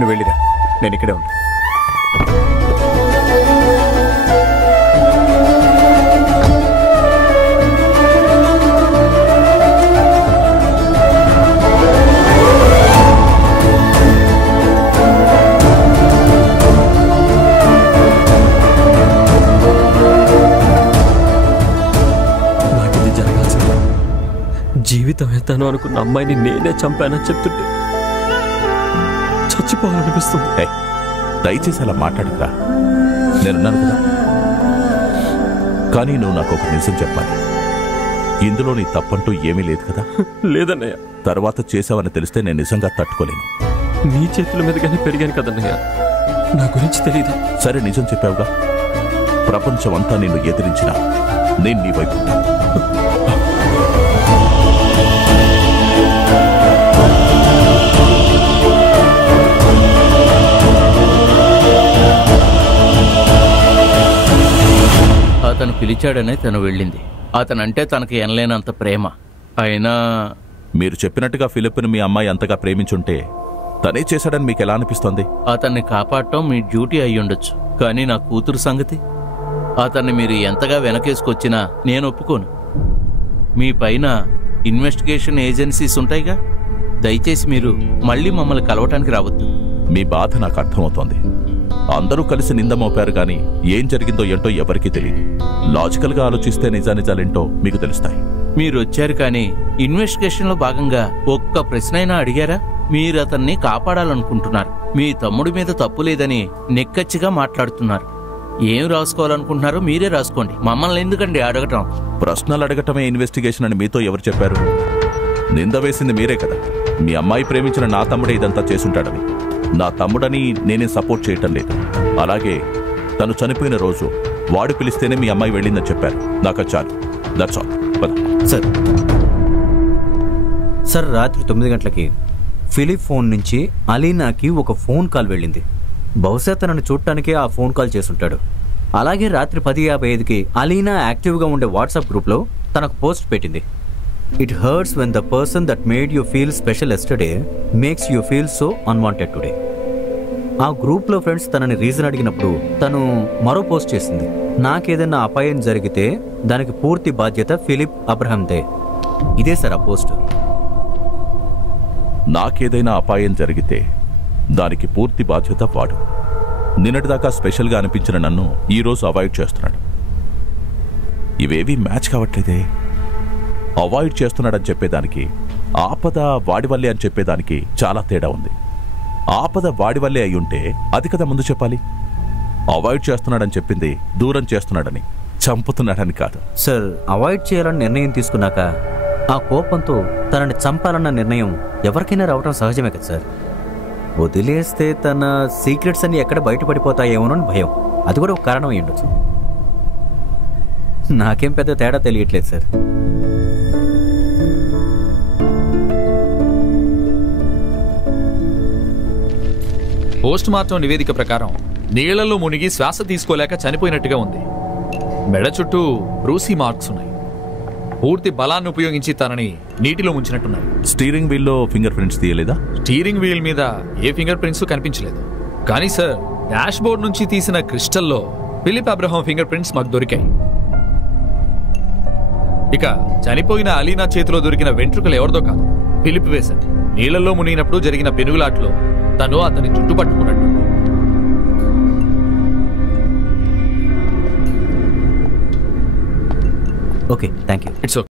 నువ్వు వెళ్ళిరా, నేను ఇక్కడే ఉంటా. జీవితం ఎత్తాను అనుకున్న అమ్మాయిని నేనే చంపానని చెప్తుంటే చచ్చిపోవాలనిపిస్తుంది. దయచేసి అలా మాట్లాడుకురా, నేనున్నాను కదా. కానీ నువ్వు నాకు ఒక నిజం చెప్పాలి. ఇందులో నీ తప్పంటూ ఏమీ లేదు కదా? లేదన్నయ్య. తర్వాత చేసావని తెలిస్తే నేను నిజంగా తట్టుకోలేను. నీ చేతుల మీదగానే పెరిగాను కదన్నయ్య, నా గురించి తెలీదు. సరే, నిజం చెప్పావుగా. ప్రపంచం అంతా నిన్ను ఎదిరించినా నేను నీ వైపు. అతను పిలిచాడనే తను వెళ్ళింది. అతనంటే తనకి ఎనలేనంత ప్రేమ. అయినా మీరు చెప్పినట్టుగా ఫిలిప్ను మీ అమ్మాయి అంతగా ప్రేమించుంటే తనే చేశాడని మీకు ఎలా అనిపిస్తోంది? అతన్ని కాపాడటం మీ డ్యూటీ అయ్యుండొచ్చు, కానీ నా కూతురు సంగతి. అతన్ని మీరు ఎంతగా వెనకేసుకొచ్చినా నేను ఒప్పుకోను. మీ పైన ఇన్వెస్టిగేషన్ ఏజెన్సీస్ ఉంటాయిగా, దయచేసి మీరు మళ్ళీ మమ్మల్ని కలవటానికి రావద్దు. మీ బాధ నాకు అర్థమవుతోంది. అందరూ కలిసి నింద మోపారు గాని ఏం జరిగిందో ఏంటో ఎవరికీ తెలియదు. లాజికల్ గా ఆలోచిస్తే నిజానిజాలేంటో మీకు తెలుస్తాయి. మీరు వచ్చారు కానీ ఇన్వెస్టిగేషన్ లో భాగంగా ఒక్క ప్రశ్న అయినా అడిగారా? మీరు అతన్ని కాపాడాలనుకుంటున్నారు. మీ తమ్ముడి మీద తప్పు లేదని నెక్కచ్చిగా మాట్లాడుతున్నారు. ఏం రాసుకోవాలనుకుంటున్నారో మీరే రాసుకోండి, మమ్మల్ని ఎందుకండి అడగటం? ప్రశ్నలు అడగటమే ఇన్వెస్టిగేషన్ అని మీతో ఎవరు చెప్పారు? నింద వేసింది మీరే కదా. మీ అమ్మాయి ప్రేమించిన నా తమ్ముడే ఇదంతా చేసుంటాడని. నా తమ్ముడని నేనే సపోర్ట్ చేయటం లేదు. అలాగే తను చనిపోయిన రోజు వాడు పిలిస్తేనే మీ అమ్మాయి వెళ్ళిందని చెప్పారు. నాకు చాలు. That's all. సార్ సార్ రాత్రి 9 గంటలకి ఫిలిప్ ఫోన్ నుంచి అలీనాకి ఒక ఫోన్ కాల్ వెళ్ళింది. బహుశా తనను చూడటానికే ఆ ఫోన్ కాల్ చేసుంటాడు. అలాగే రాత్రి 10:55కి అలీనా యాక్టివ్గా ఉండే వాట్సాప్ గ్రూప్లో తనకు పోస్ట్ పెట్టింది. It hurts when the person that made you feel special yesterday makes you feel so unwanted today. ఆ గ్రూప్లో ఫ్రెండ్స్ తనని రీజన్ అడిగినప్పుడు తను మరో పోస్ట్ చేసింది. నాకేదైనా అపాయం జరిగితే దానికి పూర్తి బాధ్యత ఫిలిప్ అబ్రహందే. ఇదే సార్ ఆ పోస్ట్. నాకేదైనా అపాయం జరిగితే దానికి పూర్తి బాధ్యత వాడు. నిన్నటిదాకా స్పెషల్గా అనిపించిన నన్ను ఈరోజు అవాయిడ్ చేస్తున్నాడు. ఇవేవి మ్యాచ్ కావట్లేదే. అవాయిడ్ చేస్తున్నాడని చెప్పేదానికి, ఆపద వాడి వల్లే అని చెప్పేదానికి చాలా తేడా ఉంది. ఆపద వాడి వల్లే అయ్యుంటే అది కదా ముందు చెప్పాలి. అవాయిడ్ చేస్తున్నాడని చెప్పింది దూరం చేస్తున్నాడని, చంపుతున్నాడని కాదు. సార్, అవాయిడ్ చేయాలని నిర్ణయం తీసుకున్నాక ఆ కోపంతో తనని చంపాలన్న నిర్ణయం ఎవరికైనా రావటం సహజమే కదా సార్. వదిలేస్తే తన సీక్రెట్స్ అన్ని ఎక్కడ బయటపడిపోతాయేమోనని భయం. అది కూడా ఒక కారణం అయి ఉండొచ్చు. నాకేం పెద్ద తేడా తెలియట్లేదు సార్. పోస్ట్ మార్టం నివేదిక ప్రకారం నీళ్లలో మునిగి శ్వాస తీసుకోలేక చనిపోయినట్టుగా ఉంది. మెడ చుట్టూ బ్రూసీ మార్క్స్ ఉన్నాయి. పూర్తి బలాన్ని ఉపయోగించి తనని నీటిలో ముంచినట్టున్నారు. స్టీరింగ్ వీల్లో ఫింగర్ ప్రింట్స్ తీయలేదా? స్టీరింగ్ వీల్ మీద ఏ ఫింగర్ ప్రింట్స్ కనిపించలేదు. కానీ సార్, డాష్ బోర్డ్ నుంచి తీసిన క్రిస్టల్లో ఫిలిప్ అబ్రహాం ఫింగర్ ప్రింట్స్ మాకు దొరికాయి. ఇక చనిపోయిన అలీనా చేతిలో దొరికిన వెంట్రుకలు ఎవరిదో కాదు, ఫిలిప్ వేశాడు. నీళ్లలో మునిగినప్పుడు జరిగిన పెనుగులాట్లో తను అతని జుట్టు పట్టుకున్నట్టు. Okay, thank you. It's okay.